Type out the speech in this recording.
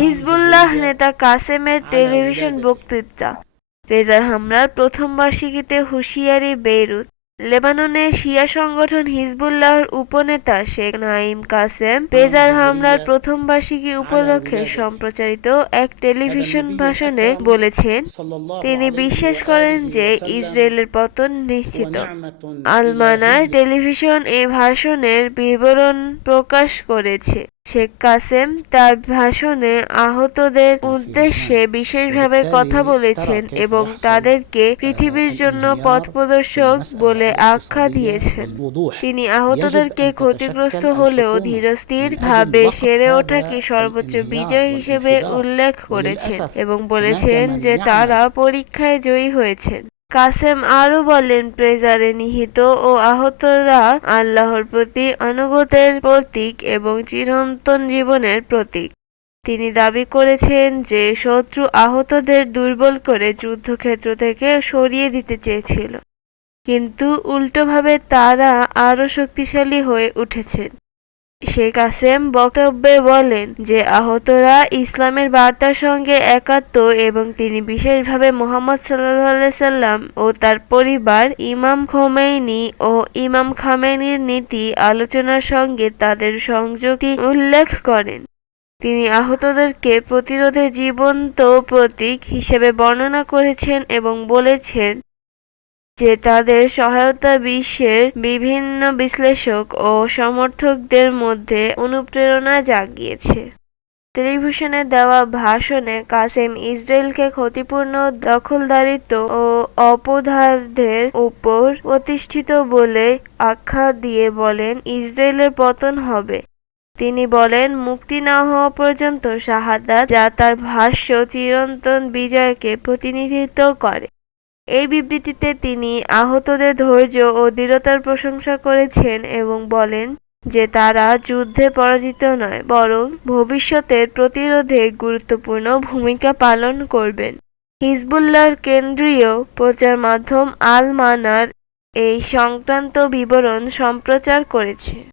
Hezbollah নেতা কাসেমের television বক্তৃতা। রেজার হামলার প্রথম বার্ষিকীতে হুঁশিয়ারি বেইরুত। লেবাননের শিয়া সংগঠন হিজবুল্লাহর উপনেতা শেখ নাঈম কাসেম রেজার হামলার প্রথম বার্ষিকী উপলক্ষে সম্প্রচারিত এক টেলিভিশন ভাষণে বলেছেন, তিনি বিশ্বাস করেন যে ইসরায়েলের পতন নিশ্চিত। আল-মানার টেলিভিশন এই ভাষণের বিবরণ প্রকাশ করেছে। শেখ কাসেম তার ভাষণে আহতদের উদ্দেশ্যে বিশেষভাবে কথা বলেছেন এবং তাদেরকে পৃথিবীর জন্য পথপ্রদর্শক বলে আখ্যা দিয়েছেন। তিনি আহতদেরকে ক্ষতিগ্রস্ত হলেও ধীরস্থির ভাবে সেরে ওঠাকে সর্বোচ্চ বিজয় হিসেবে উল্লেখ করেছেন এবং বলেছেন যে তারা পরীক্ষায় জয়ী হয়েছেন। কাসেম আরও বলেন, প্রেজারে নিহত ও আহতরা আল্লাহর প্রতি আনুগত্যের প্রতীক এবং চিরন্তন জীবনের প্রতীক। তিনি দাবি করেছেন যে শত্রু আহতদের দুর্বল করে যুদ্ধক্ষেত্র থেকে সরিয়ে দিতে চেয়েছিল, কিন্তু উল্টোভাবে তারা আরও শক্তিশালী হয়ে উঠেছেন। শেখ কাসেম বক্তব্যে বলেন যে আহতরা ইসলামের বার্তার সঙ্গে একাত্ম এবং তিনি বিশেষভাবে মুহাম্মদ সাল্লাম ও তার পরিবার, ইমাম খোমেনি ও ইমাম খামেনির নীতি আলোচনার সঙ্গে তাদের সংযুক্তি উল্লেখ করেন। তিনি আহতদেরকে প্রতিরোধের জীবন্ত প্রতীক হিসেবে বর্ণনা করেছেন এবং বলেছেন যে তাদের সহায়তা বিশ্বের বিভিন্ন বিশ্লেষক ও সমর্থকদের মধ্যে অনুপ্রেরণা জাগিয়েছে। টেলিভিশনে দেওয়া ভাষণে কাসেম ইসরায়েলকে ক্ষতিপূর্ণ দখলদারিত্ব ও অপরাধের উপর প্রতিষ্ঠিত বলে আখ্যা দিয়ে বলেন, ইসরায়েলের পতন হবে। তিনি বলেন, মুক্তি না হওয়া পর্যন্ত শাহাদাত, যা তার ভাষ্য চিরন্তন বিজয়কে প্রতিনিধিত্ব করে। এই বিবৃতিতে তিনি আহতদের ধৈর্য ও দৃঢ়তার প্রশংসা করেছেন এবং বলেন যে তারা যুদ্ধে পরাজিত নয়, বরং ভবিষ্যতের প্রতিরোধে গুরুত্বপূর্ণ ভূমিকা পালন করবেন। হিজবুল্লাহর কেন্দ্রীয় প্রচার মাধ্যম আল-মানার এই সংক্রান্ত বিবরণ সম্প্রচার করেছে।